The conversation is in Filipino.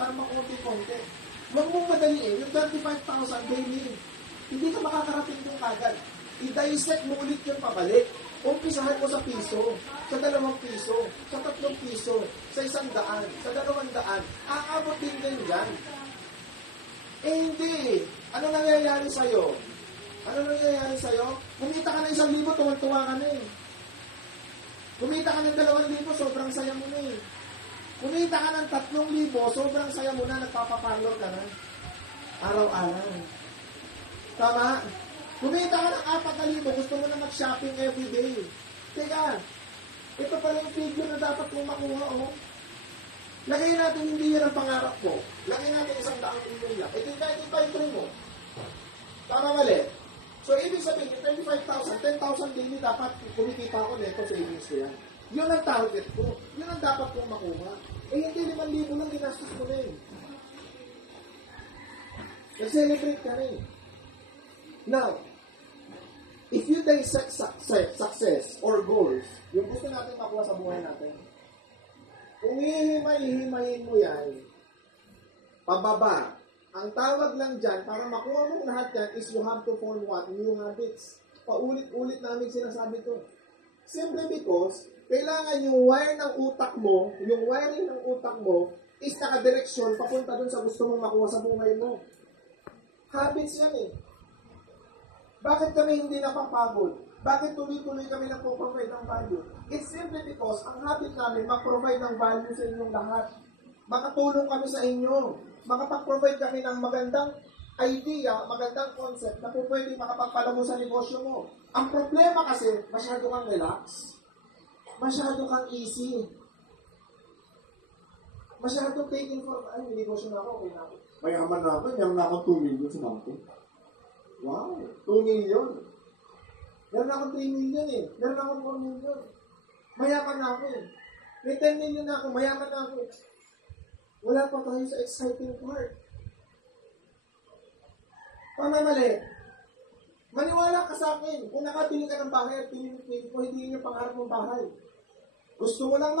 tama konti-konti. Huwag mong madaliin. Yung 35,000 daily, hindi ka makakarating yung kagad. I-dissect mo ulit yung pabalik. Umpisahan mo sa piso, sa 2 piso, sa 3 piso, sa 100, sa 200. Aabot din yan. Eh hindi. Ano nangyayari sa'yo? Ano nangyayari sa'yo? Kumita ka ng 1,000, tuwan-tuwa ka na eh. Kumita ka ng 2,000, sobrang saya mo na eh. Kumita ka ng 3,000, sobrang saya mo na, nagpapaparlor ka na. Araw-araw. Tama? Kumita ka ng 4,000, gusto mo na mag-shopping everyday. Teka, ito pala yung figure na dapat mong makuha, oh. Lagay natin hindi yan ang pangarap ko. Lagay natin 100 million lang. Ito yung dream mo. Tama mali. So, ibig sabihin, 25,000, 10,000 daily dapat kumikita ko neto savings ko yan. Yun ang target ko. Yun ang dapat kong makuha. Eh, hindi 5,000 lang ginastos ko na eh. Nag-celebrate ka na eh. Now, if you dissect success or goals, yung gusto natin makuha sa buhay natin, kung hihimay-himayin mo yan, pababa. Ang tawag lang dyan, para makuha mo lahat yan, is you have to form what? New habits. Paulit-ulit namin sinasabi to. Simply because, kailangan yung wire ng utak mo, yung wiring ng utak mo, is nakadireksyon papunta dun sa gusto mong makuha sa buhay mo. Habits yan eh. Bakit kami hindi napapagod? Bakit tuloy-tuloy kami nagpo-provide ng value? It's simply because ang habit namin mag-provide ng value sa inyong lahat. Makatulong kami sa inyo. Makapag-provide kami ng magandang idea, magandang concept na po pwede makapagpalago sa negosyo mo. Ang problema kasi, masyado kang relax. Masyado kang easy. Masyado taking for, ay, may negosyo na ako, okay na ako. Mayaman na ako, meron na akong 2 million sa banko. Wow, 2 million. Meron akong 3 million eh. Meron akong 4 million. Mayaman na ako eh. May 10 million na ako, mayaman na ako. Wala pa tayo sa exciting part. Pamamali. Maniwala ka sa akin. Kung nakabili ka ng bahay at pinipili ko, hindi yung pangarap mong bahay. Gusto mo lang